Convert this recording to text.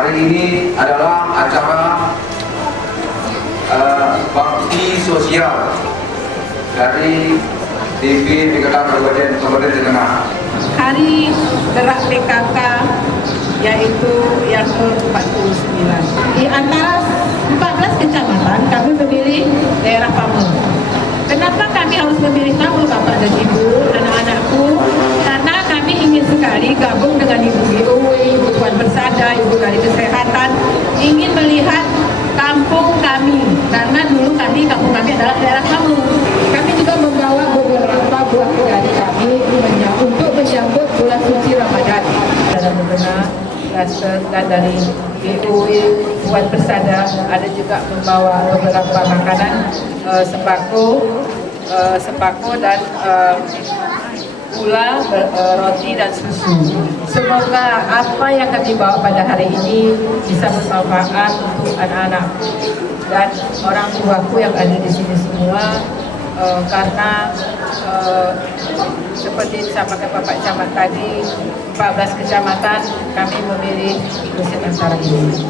Hari ini adalah acara bakti sosial dari TV Tingkatan Kabupaten Tengah. Hari gerak PKK yaitu yang ke-49. Di antara 14 kecamatan kami memilih daerah Pamul. Kenapa kami harus memilih Pamul, Bapak dan Ibu, anak-anakku? Karena kami ingin sekali gabung dengan Ibu GOW, Ibu Tuan Bersada, Ibu Dari Kesehatan, ingin melihat kampung kami, karena dulu kampung kami adalah daerah Pamul. Kami juga membawa beberapa buah dari kami untuk menyambut bulan suci Ramadan. Dalam bebenah dan dari GOW Tuan Bersada ada juga membawa beberapa makanan sembako dan gula, roti dan susu. Semoga apa yang kami bawa pada hari ini bisa bermanfaat untuk anak-anak dan orang tuaku yang ada di sini semua, karena seperti disampaikan Bapak Camat tadi, 14 kecamatan kami memilih Nusantara ini.